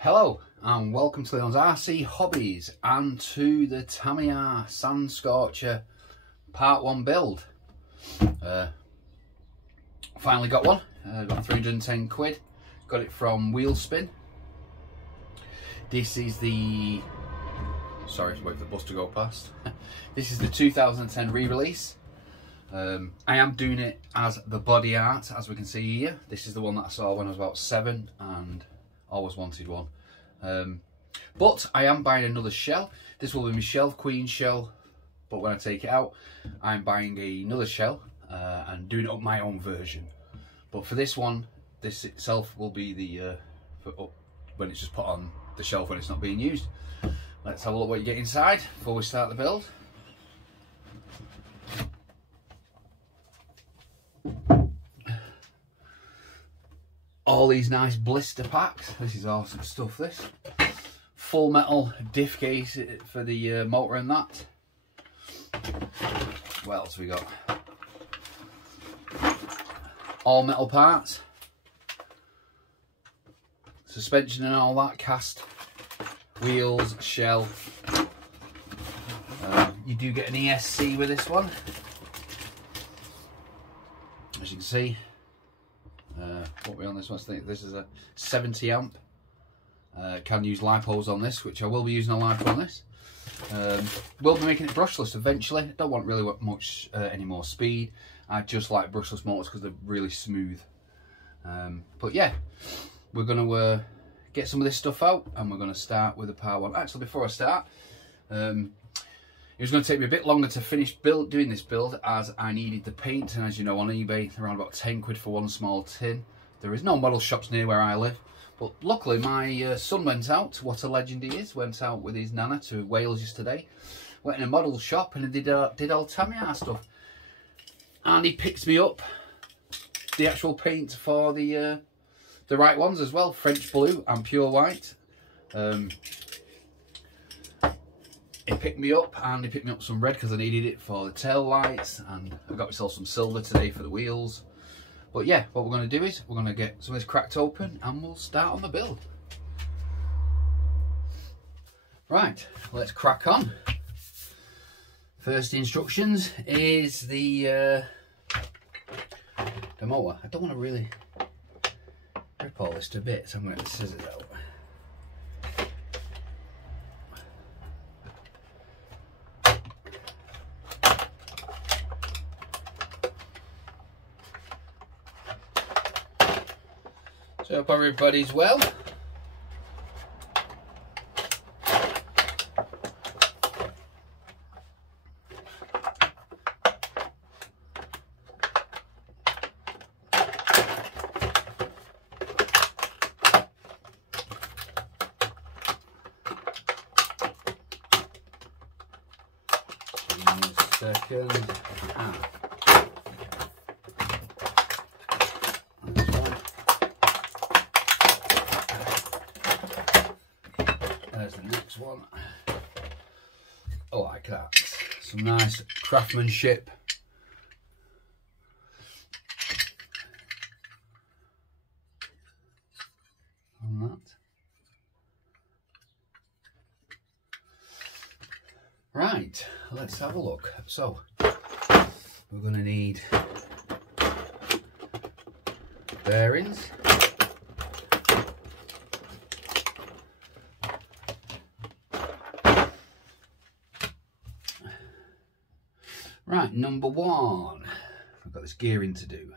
Hello and welcome to Leon's RC Hobbies and to the Tamiya Sand Scorcher Part 1 build. Finally got one, got 310 quid, got it from Wheelspin. This is the, sorry, wait for the bus to go past. This is the 2010 re-release. I am doing it as the body art, as we can see here. This is the one that I saw when I was about 7 and always wanted one. But I am buying another shell. This will be my shelf queen shell, but when I take it out I'm buying another shell and doing up my own version. But for this one, this itself will be the when it's just put on the shelf when it's not being used. Let's have a look what you get inside before we start the build. All these nice blister packs. This is awesome stuff, this. Full metal diff case for the motor and that. What else we got? All metal parts. Suspension and all that, cast. Wheels, shell. You do get an ESC with this one. As you can see. What we on this one? I think this is a 70 amp. Can use lipos on this, which I will be using a lipo on this. Will be making it brushless eventually. Don't want really much any more speed. I just like brushless motors because they're really smooth. But yeah, we're gonna get some of this stuff out and we're gonna start with the Part 1. Actually, before I start, it was going to take me a bit longer to finish doing this build as I needed the paint, and as you know on eBay around about 10 quid for one small tin. There is no model shops near where I live, but luckily my son went out, what a legend he is, went out with his nana to Wales yesterday, went in a model shop and did old Tamiya stuff, and he picked me up the actual paint for the right ones as well, French blue and pure white. He picked me up and he picked me up some red because I needed it for the tail lights, and I got myself some silver today for the wheels. But yeah, what we're going to do is we're going to get some of this cracked open and we'll start on the build. Right, let's crack on. First instructions is the motor. I don't want to really rip all this to bits, so I'm going to get the scissors out. So hope everybody's well. Second. There's the next one. Oh, like that. Some nice craftsmanship. On that. Right, let's have a look. So, we're going to need bearings. Right, number 1. I've got this gearing to do.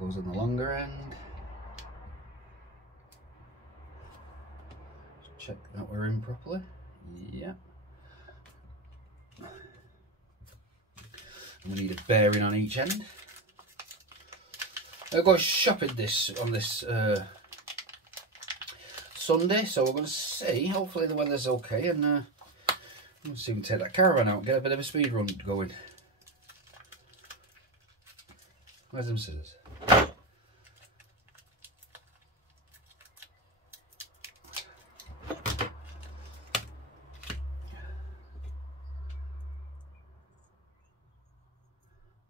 Goes on the longer end. Just check that we're in properly. Yeah. And we need a bearing on each end. I go shopping on this Sunday, so we're going to see. Hopefully the weather's okay, and let's see if we can take that caravan out and get a bit of a speed run going. Where's them scissors?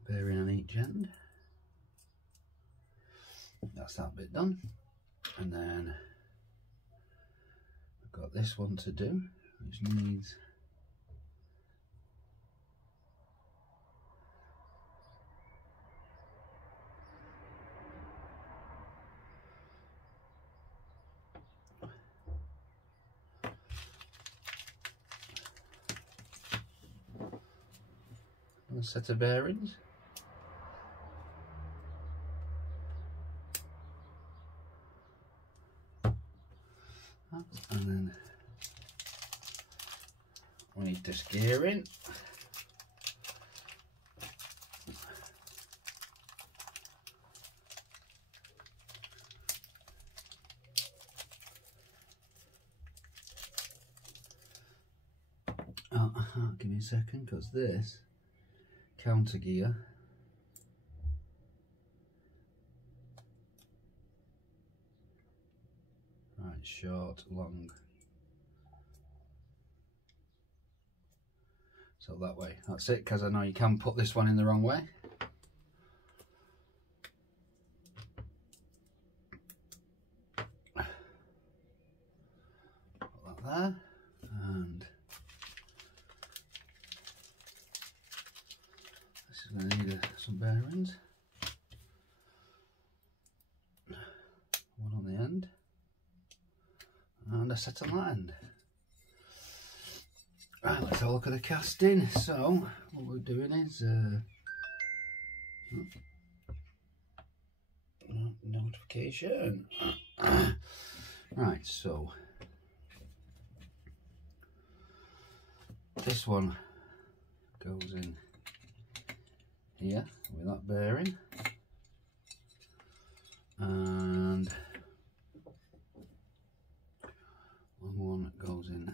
Bearing on each end. that bit done, and then I've got this one to do, which needs a set of bearings. And then we need this gearing. Give me a second, because this counter gear short, long, so that way, that's it, because I know you can put this one in the wrong way. Put that there, and this is going to need some bearings, one on the end and a set on that end. Right, let's have a look at the casting. So what we're doing is notification. Right, so this one goes in here with that bearing, and one goes in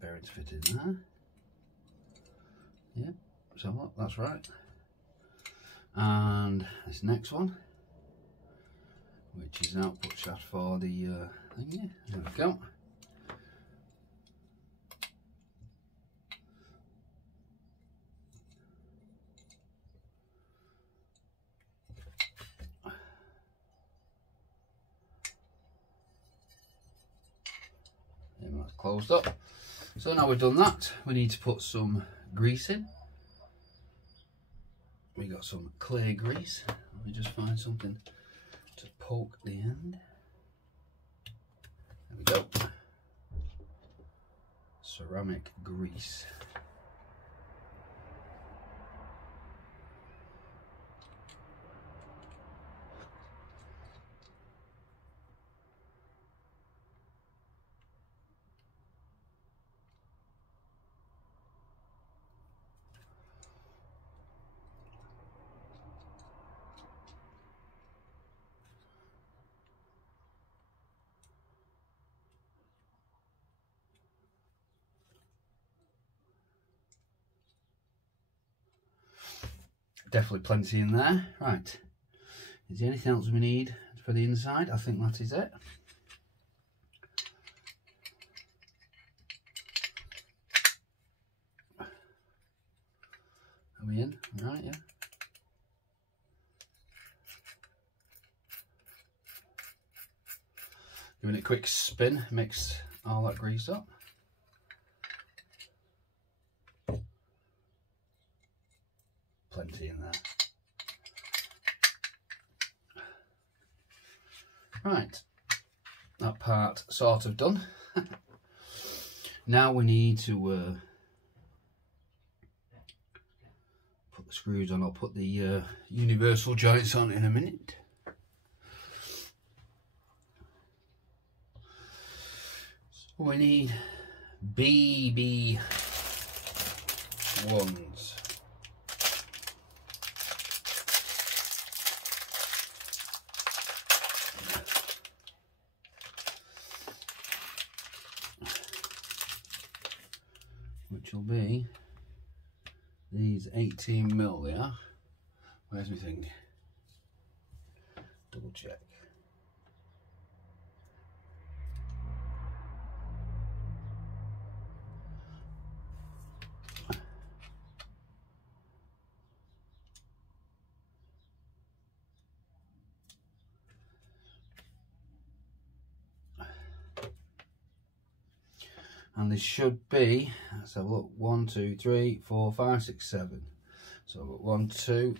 bearings fitted in there. Yeah, so that's right. And this next one, which is an output shaft for the thingy. There we go. And that's closed up. So now we've done that, we need to put some grease in. We got some clear grease. Let me just find something to poke the end. There we go. Ceramic grease. Definitely plenty in there. Right, is there anything else we need for the inside? I think that is it. Are we in? Right, yeah. Giving it a quick spin, mix all that grease up. Plenty in there. Right, that part sort of done. Now we need to put the screws on. I'll put the universal joints on in a minute. So we need BB ones. Which will be these 18mm there. Where's my thing? Double check. And this should be, let's have a look, 1, 2, 3, 4, 5, 6, 7. So 1, 2,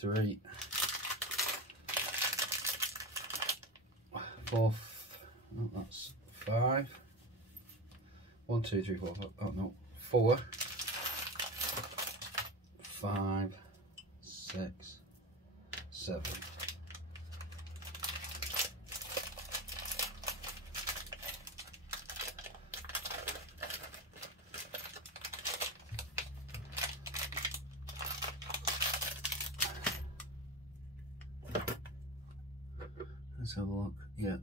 3, 4, oh, that's 5. 1, 2, 3, 4, 5, oh no, 4, 5, 6, 7. Let's have a look. Yeah.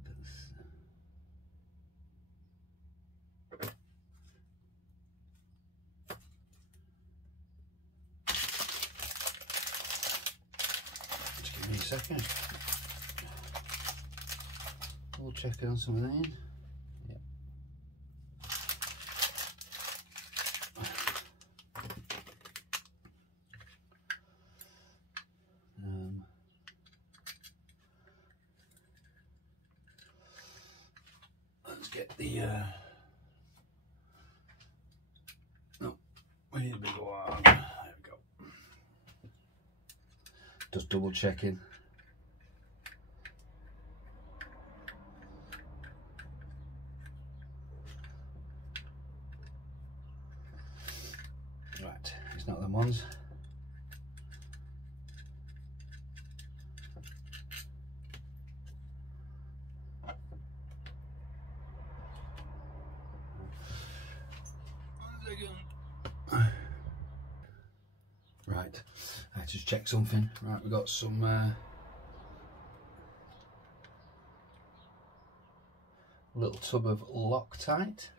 Just give me a second. We'll check on some of these. Yeah. Let's get the no, we need a bigger one. There we go. Just double checking. Right, it's not them ones. Right, I just check something. Right, we've got some little tub of Loctite.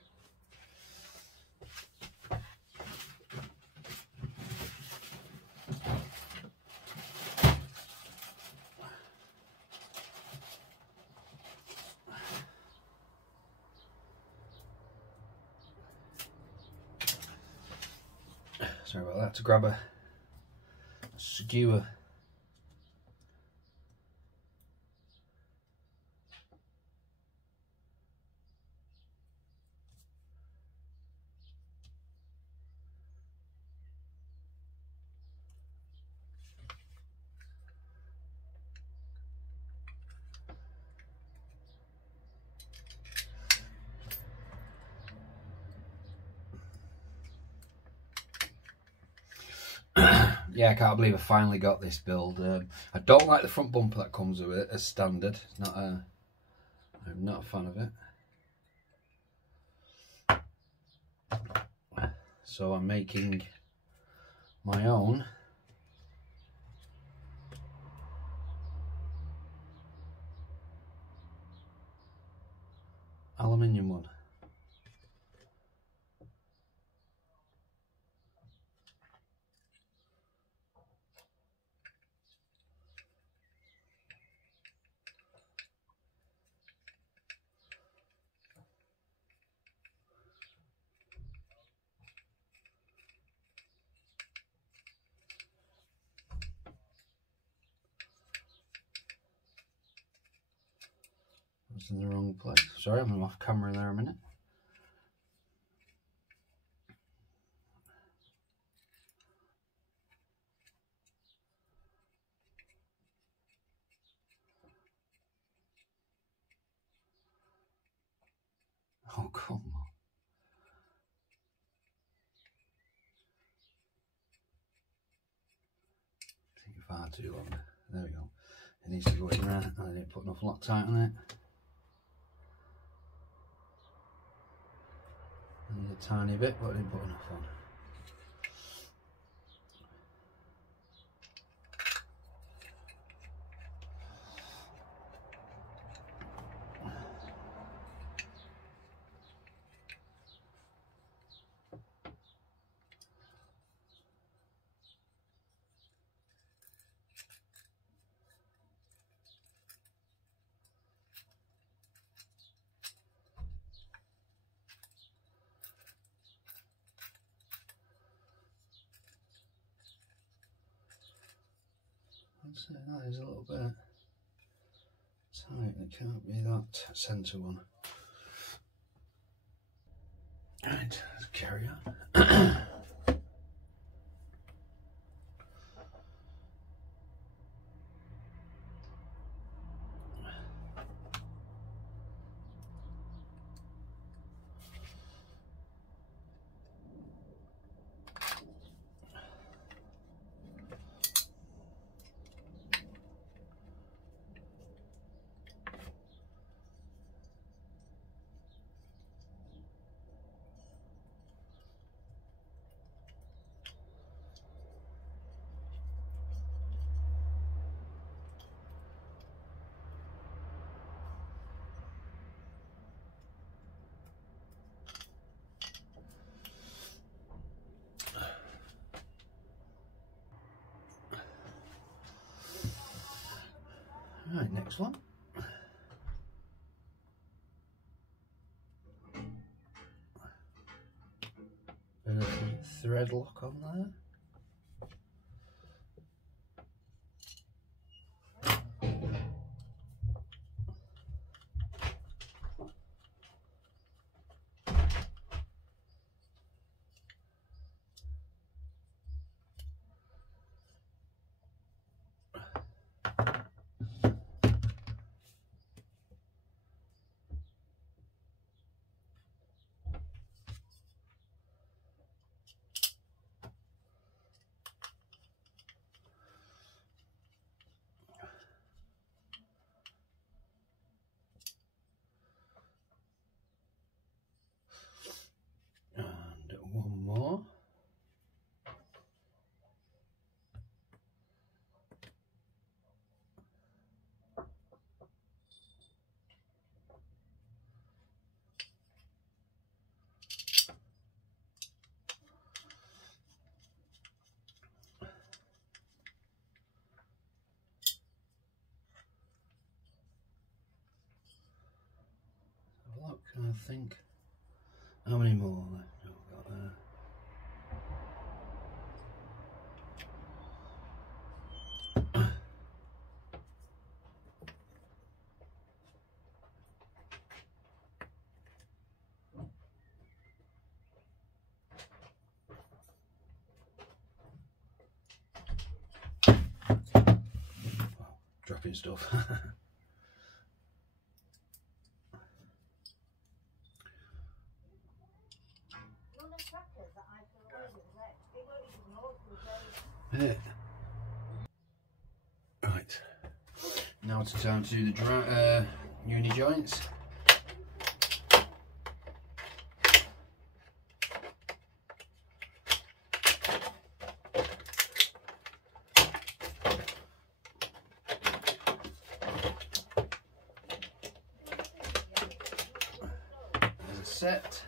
Sorry about that, to grab a skewer. Yeah, I can't believe I finally got this build. I don't like the front bumper that comes with it as standard. It's not a, I'm not a fan of it. So I'm making my own aluminium one. I was in the wrong place. Sorry, I'm off camera there a minute. Oh, come on. Taking far too long. There we go. It needs to go in there. I didn't put enough Loctite on it. I need a tiny bit, but I didn't put enough on. So that is a little bit tight. It can't be that centre one. Right, let's carry on. Right, next one. Thread lock on there. And one more. Look, I think. How many more left? Oh, we've got dropping stuff. Yeah. Right, now it's time to do the uni joints. There's a set.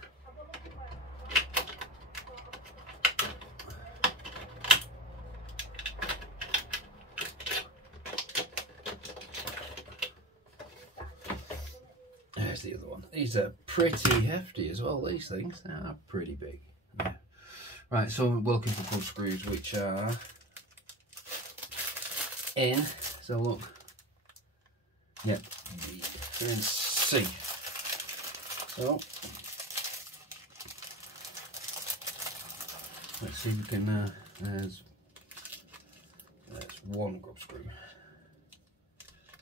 There's the other one. These are pretty hefty as well, these things. They are pretty big. Yeah. Right, so we're looking for pull screws which are in. So look. Yep. They're in C. So let's see if we can there's one grub screw.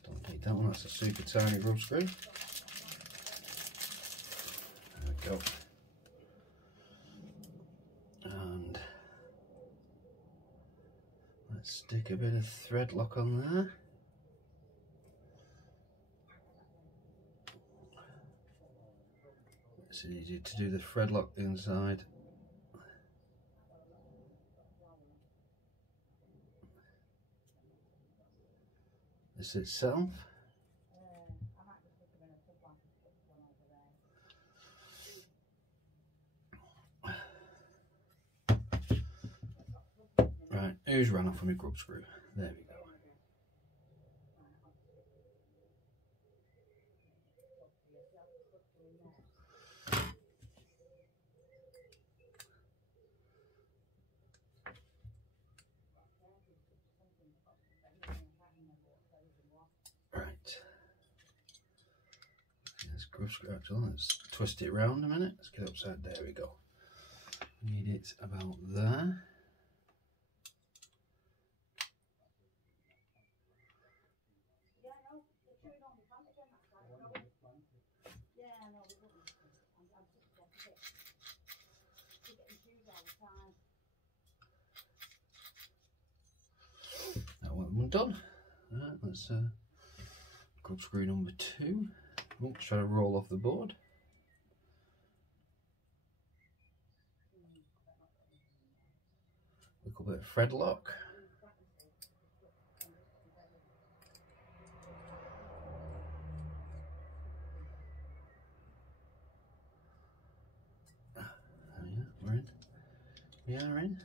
Don't need that one, that's a super tiny grub screw. Go. And let's stick a bit of thread lock on there. It's easy to do the thread lock inside. This itself. Right, who's run off with my grub screw? There we go. Right. Let's groove screw. Actually, let's twist it round a minute. Let's get it upside. There we go. Need it about there. That one done. Right, let's groove screw number 2. Oops, try to roll off the board. A little bit of thread lock. Yeah, we're in. We are in.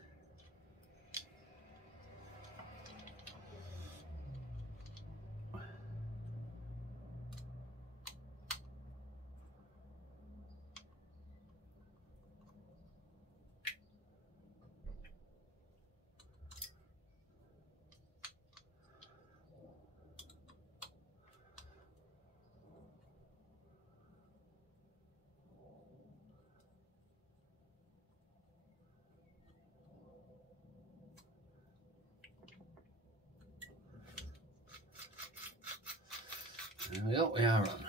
There we go, we are on.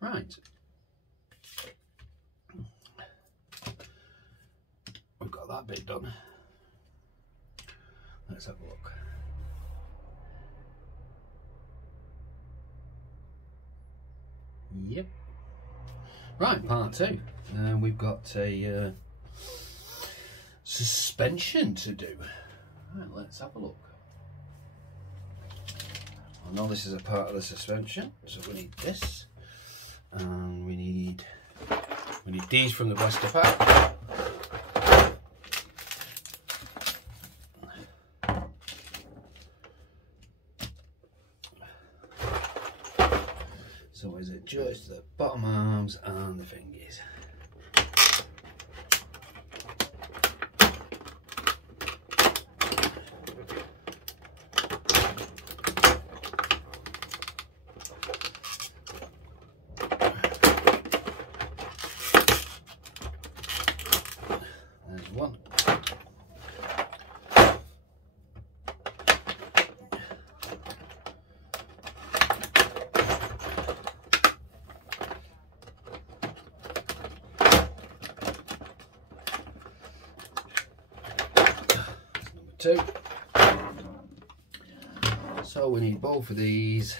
Right. We've got that bit done. Let's have a look. Yep. Right, part 2. We've got a suspension to do. Right, let's have a look. I know this is a part of the suspension, so we need this, and we need these from the blister pack. So is it just the bottom arms and the fingers? There's one. Two. So we need both of these.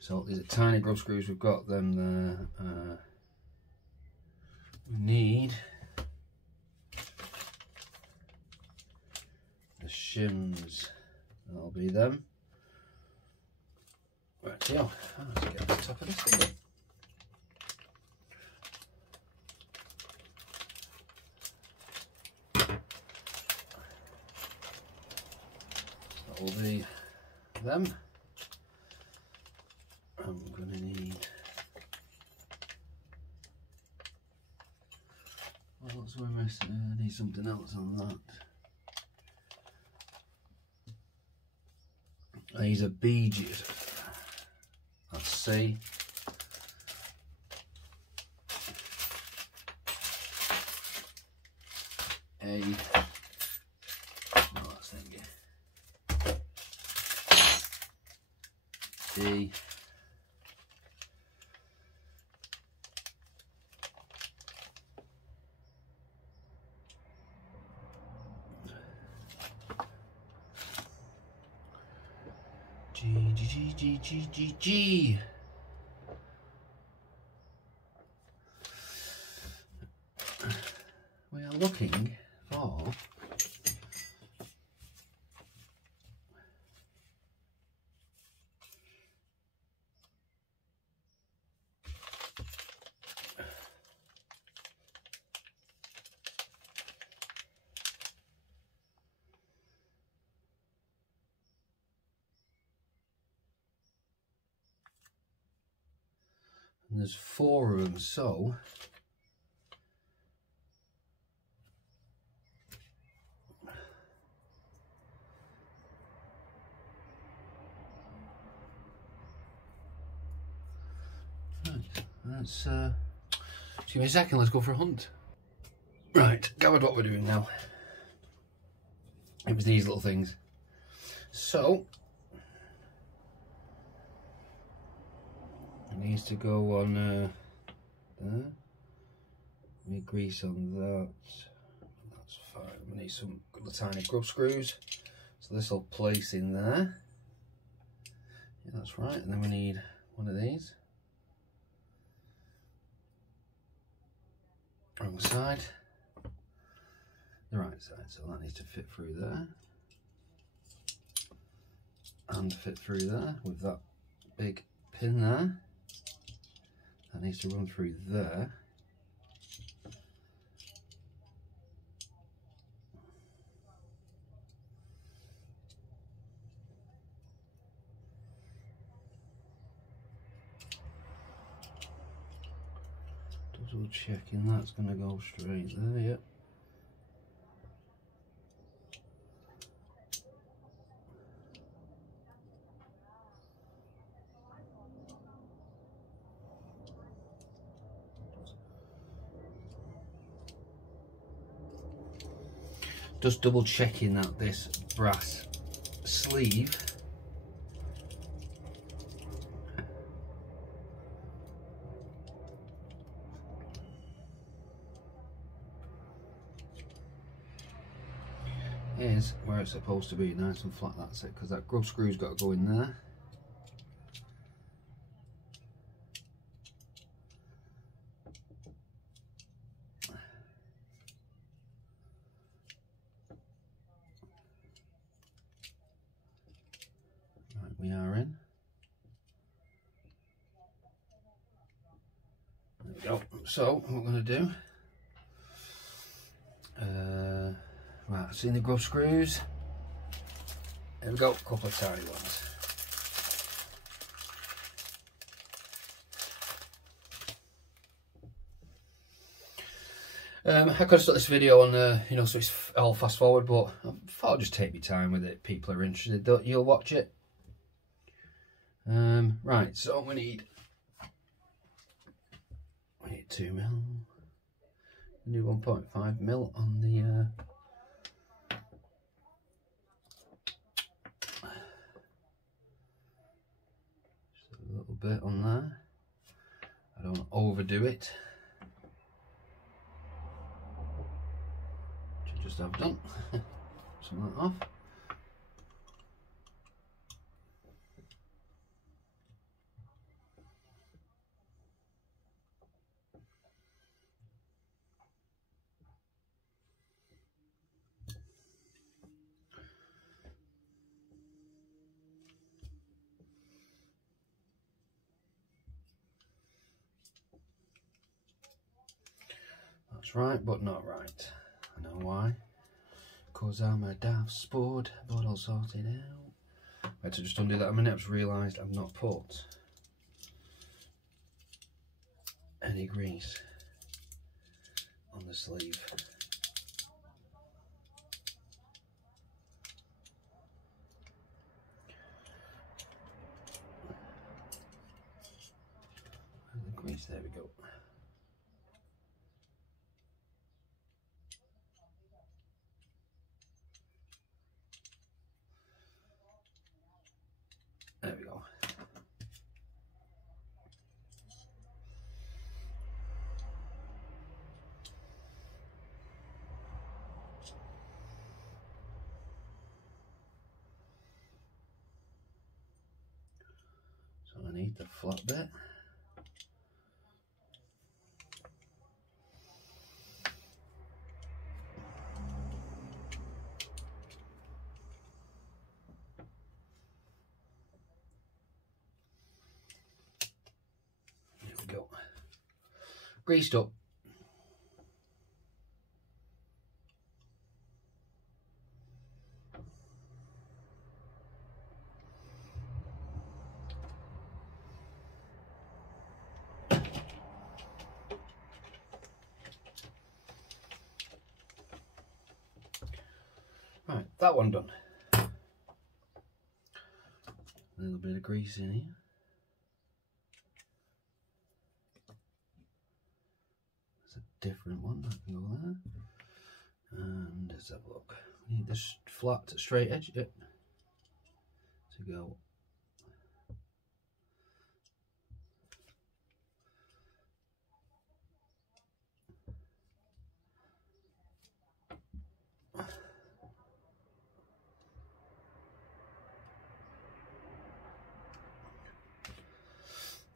So these are tiny groove screws, we've got them there. We need the shims, that'll be them. Right, yeah, let's get on the top of this thing. That will be them. I'm going to need, what else am I missing? I need something else on that. These are beads. That's C. A. No, that's thingy. D. G. We are looking for and there's 4 of them, so let's give me a second, let's go for a hunt. Right, gathered what we're doing now. It was these little things. So it needs to go on there. We need grease on that. That's fine. We need some tiny grub screws. So this will place in there. Yeah, that's right. And then we need one of these. Wrong side. The right side. So that needs to fit through there. And fit through there with that big pin there. That needs to run through there. Double checking that's going to go straight there, yep. Just double checking that this brass sleeve is where it's supposed to be, nice and flat. That's it, because that grub screw's got to go in there. Right, we are in. There we go. So what we're going to do, right, seen the grub screws. There we go, a couple of tiny ones. I could have started this video on, you know, so it's all fast forward, but I thought I'd just take my time with it. People are interested, you'll watch it. Right, so we need 2 mil. New 1.5 mil on the just a little bit on there. I don't want to overdo it. Which I just have done. Some of that off. That's right, but not right. I know why. Because I'm a daft sport, but I'll sort it out. I had to just undo that a minute. I've just realised I've not put any grease on the sleeve. And the grease, there we go. There we go. So I need the flat bit. There we go. Greased up. Right, that one done. A little bit of grease in here. different one. That can go there. And let's have a look. We need this flat straight edge to go.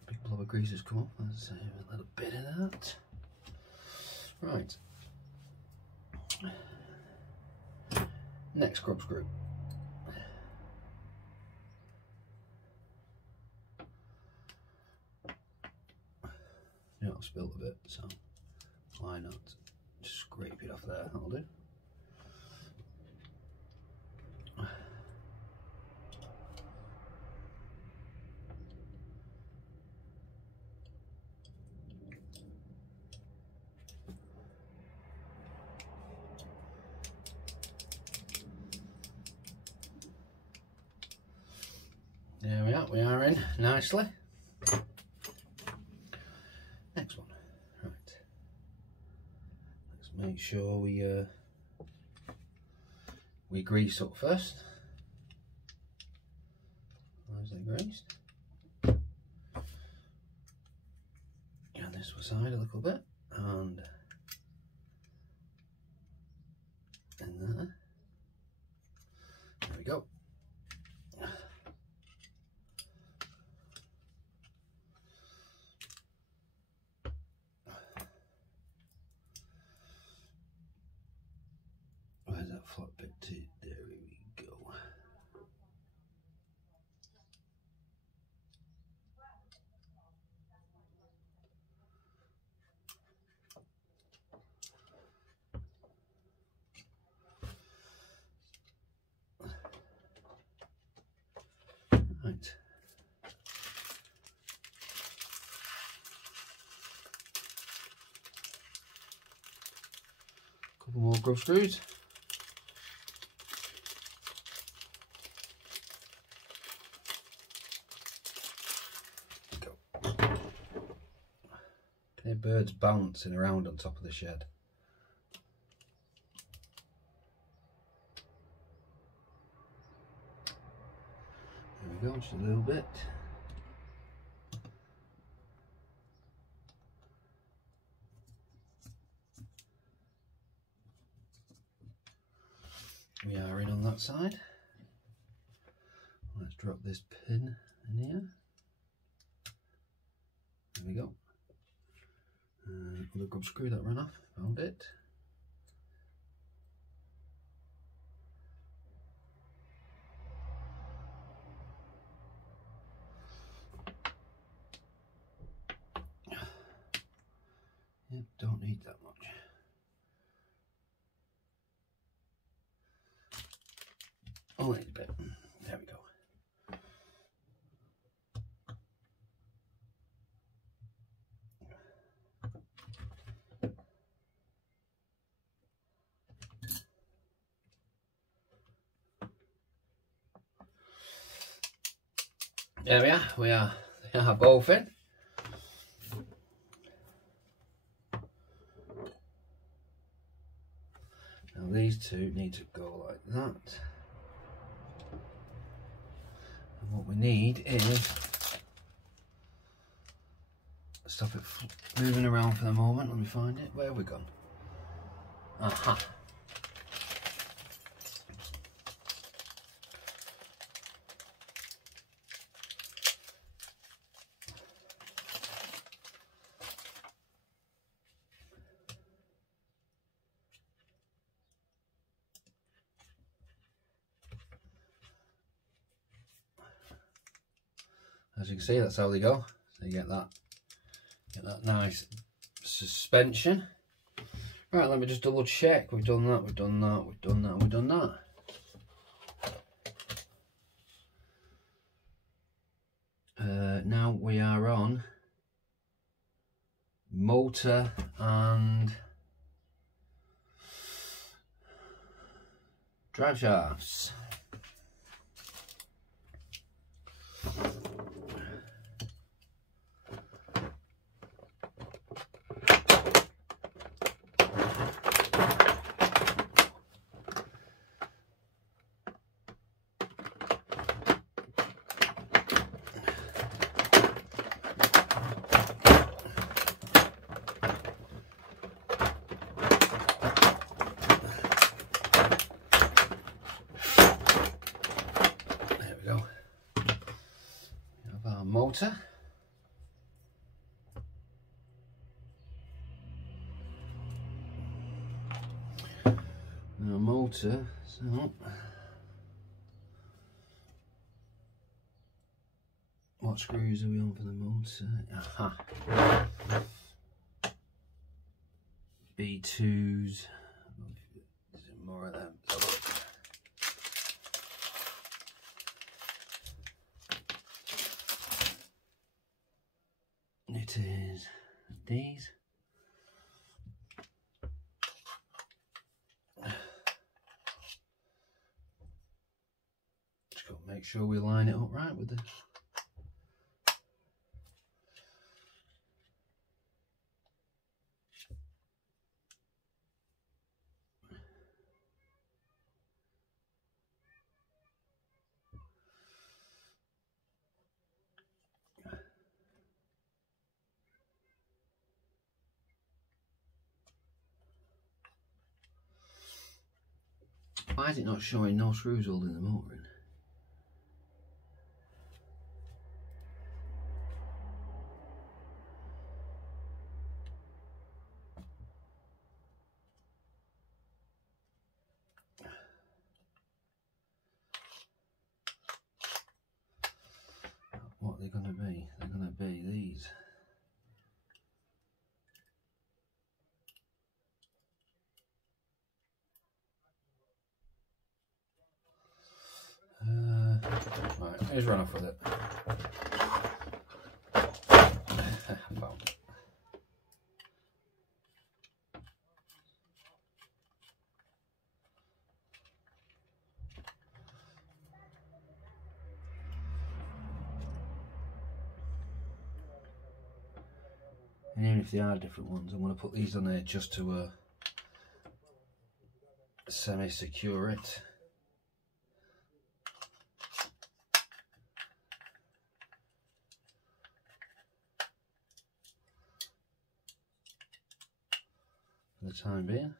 Big blob of grease has come up. Let's save a little bit of that. Right. Next grub screw. You know, I've spilt a bit, so why not just scrape it off there? That'll do. There we are in nicely. Next one, right. Let's make sure we grease up first. Where's that greased? And this side a little bit, and there. There we go. Where's that flat bit too? There we go. Right. Couple more grub screws. Birds bouncing around on top of the shed. There we go, just a little bit. We are in on that side. Let's drop this pin in here. There we go. Other grub screw that ran off, found it. Yeah, don't need that much. Oh, wait a bit. There we go. There we are, they are both in. Now these two need to go like that. And what we need is, stop it moving around for the moment, let me find it. Where have we gone? Aha. As you can see, that's how they go. So you get that nice suspension. Right, let me just double check. We've done that, we've done that, we've done that, we've done that. Now we are on motor and drive shafts. motor. Now motor, so what screws are we on for the motor? Aha. B2s. More of them. It is these. Just got to make sure we line it up right with the Why is it not showing no screws holding the motor in? What are they going to be? They're going to be these. Right, here's run off with it. I found it. And even if they are different ones, I'm going to put these on there just to semi-secure it. For the time being.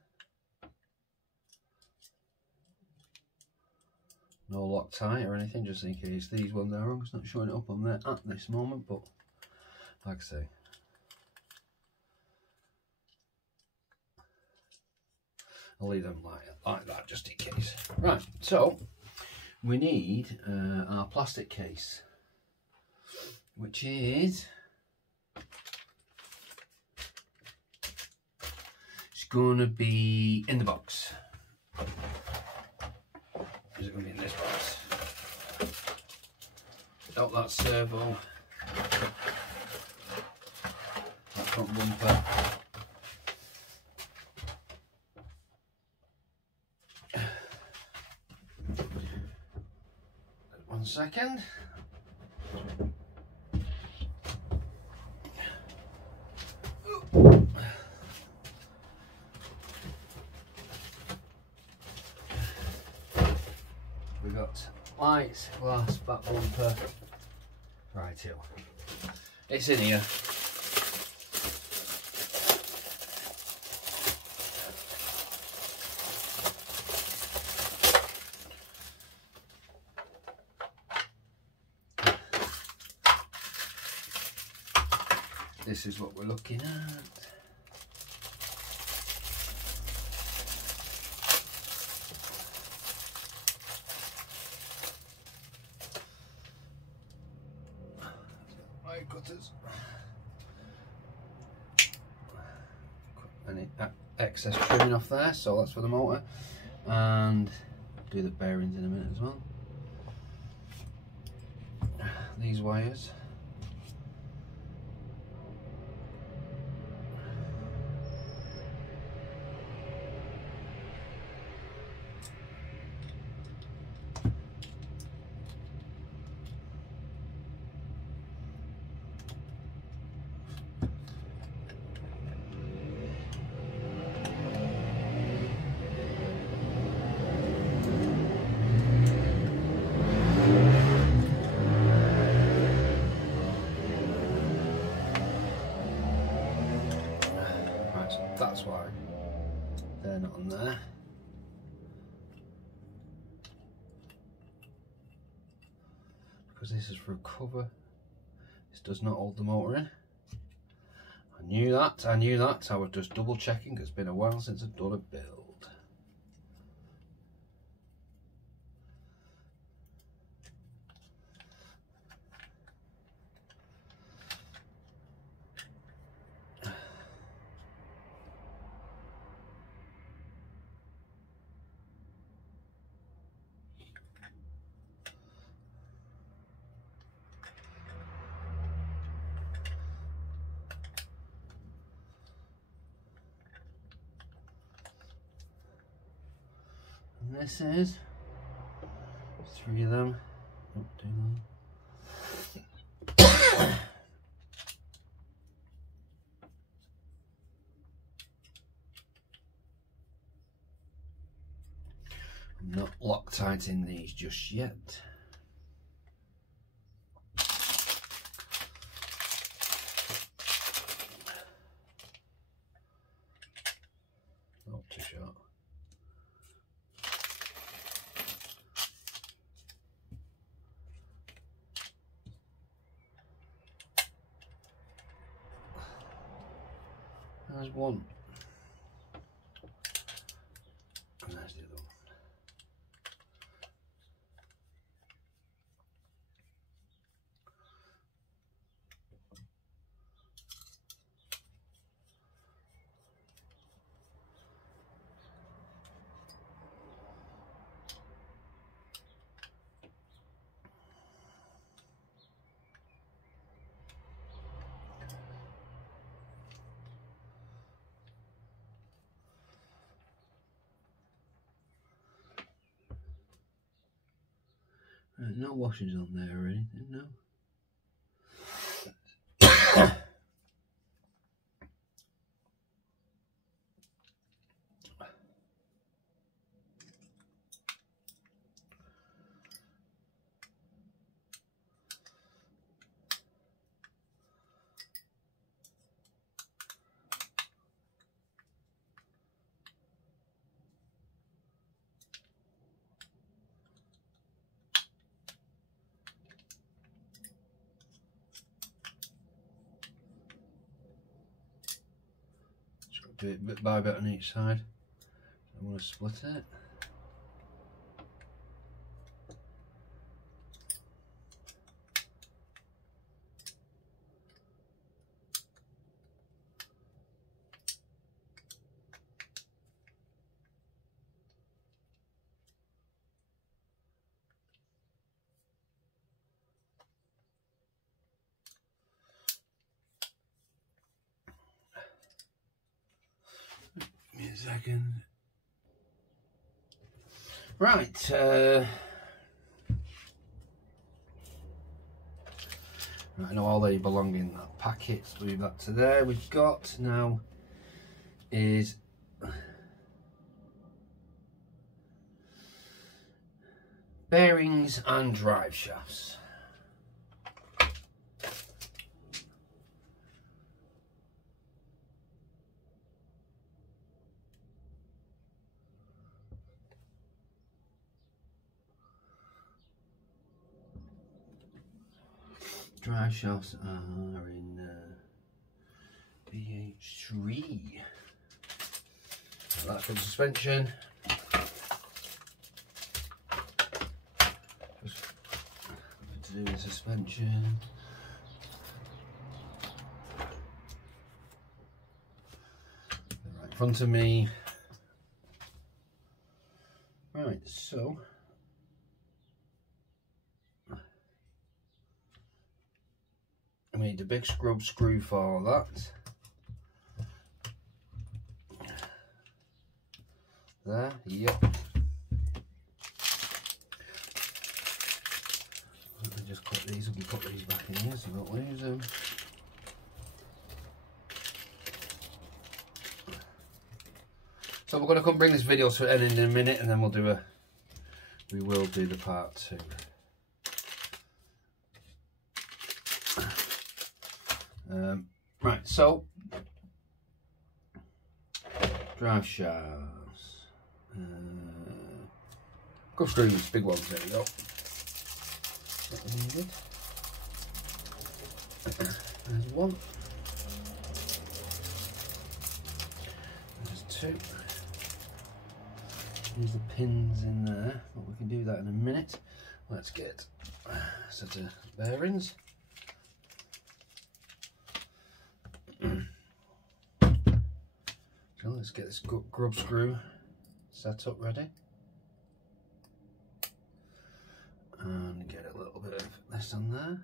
No Loctite or anything, just in case these ones are wrong. It's not showing it up on there at this moment, but like I say, I'll leave them like that just in case. Right, so we need our plastic case, which is going to be in the box. Is it going to be in this box? Oh, that's servo. That front bumper. 1 second. We got lights, glass, back bumper. Right here. It's in here. This is what we're looking at. Wire cutters. Any excess trimming off there, so that's for the motor. And do the bearings in a minute as well. These wires. That's why they're not on there. Because this is for a cover. This does not hold the motor in. I knew that. I was just double checking because it's been a while since I've done a build. And this is 3 of them. Not too long. I'm not Loctiting these just yet. Not too short. There's one. And there's the other one. Right, no washers on there or anything, no. Do it bit by bit on each side. I want to split it. Give me a second. Right, I know all they belong in that packet, so leave that to there. We've got now is bearings and drive shafts. Drive shafts are in BH3. So that's for the suspension. Just to do the suspension. Right in front of me. Right, so I need a big scrub screw for that. There, yep. Let me just clip these up and put these back in here so I don't lose them. So we're going to come bring this video to an end in a minute, and then we will do the part 2. Right, so drive shafts, go screws, big ones, there we go. There's one. There's two. There's the pins in there, but we can do that in a minute. Let's get a set of bearings. So let's get this grub screw set up ready. And get a little bit of this on there.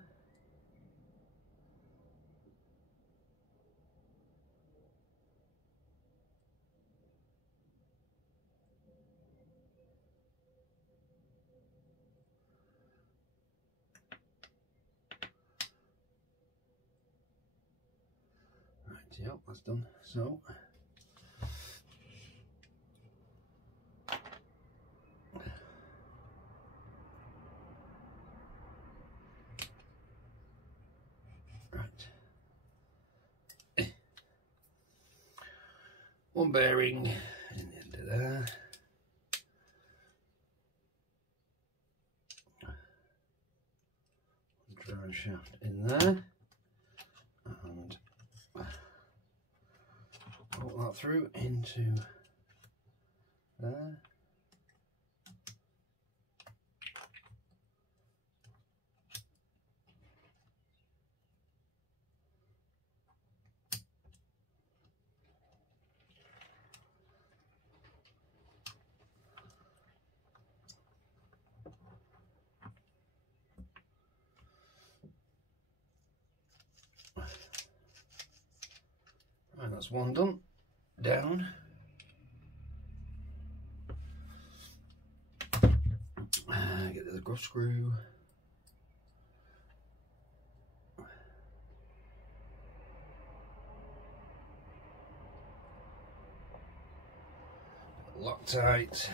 Right, yep, that's done. So one bearing into there. Drive shaft in there. And put that through into there. Right, that's one done. Down. Get the grub screw. Loctite.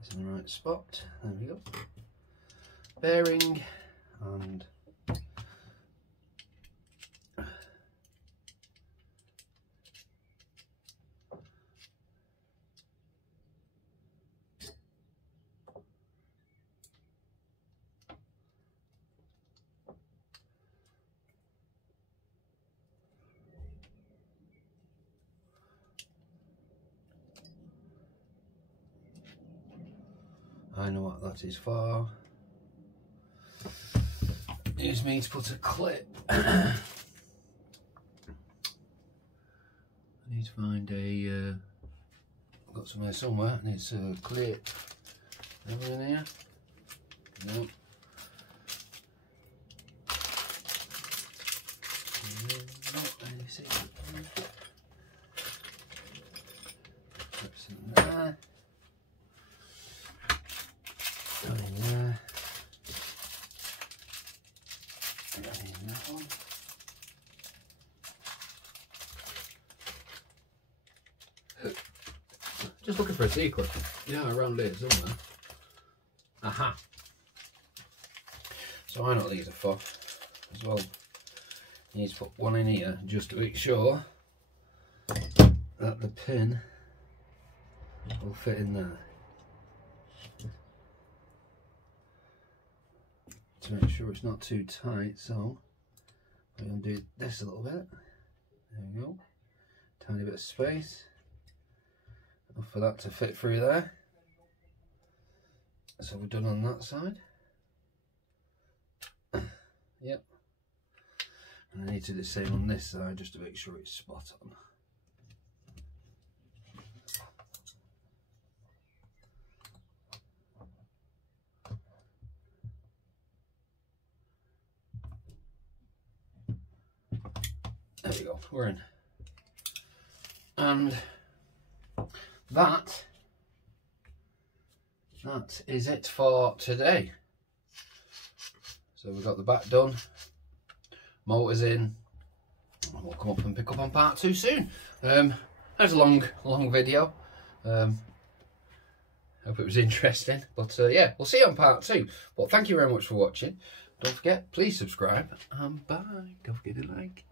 It's in the right spot. There we go. Bearing and I know what that is for. It just means put a clip. I need to find a. I've got somewhere somewhere. I need a clip. Ever in here? No. Not any secret. Clips in there. Got in there. Got in that one. Just looking for a secret. Yeah, around here somewhere. Aha. So I know what these are for as well. You need to put one in here just to make sure that the pin will fit in there. To make sure it's not too tight, so I'm going to do this a little bit. There we go. Tiny bit of space. Enough for that to fit through there. So we're done on that side. Yep. And I need to do the same on this side just to make sure it's spot on. There we go, we're in. And that is it for today. So we've got the back done, motors in, and we'll come up and pick up on part 2 soon. That's a long video. Hope it was interesting, but yeah, we'll see you on part 2. But thank you very much for watching. Don't forget, please subscribe, and bye. Don't forget to like.